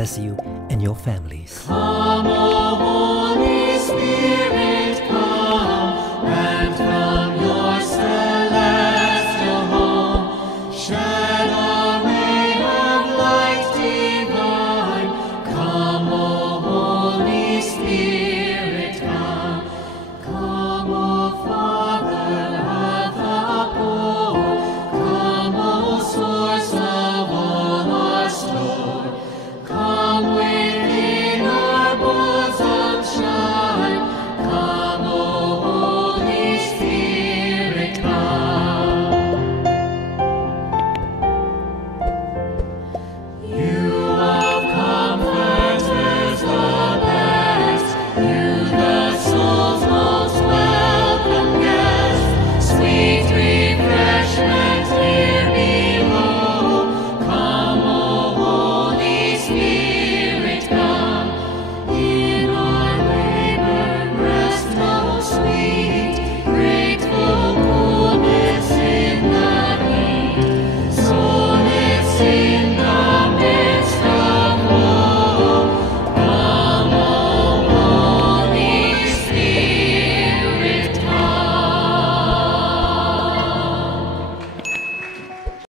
bless you and your families. Come, O Holy Spirit, come, and from your celestial home shed a ray of light divine. Come, O Holy Spirit, come. Come, O Father of the poor. Come, O source of all our store. Come within our bosom shine. Come, O Holy Spirit, come. You of comforters the best, you the soul's most welcome guest, sweet refreshment here below. Come, O Holy Spirit, come. In our labor rest most sweet.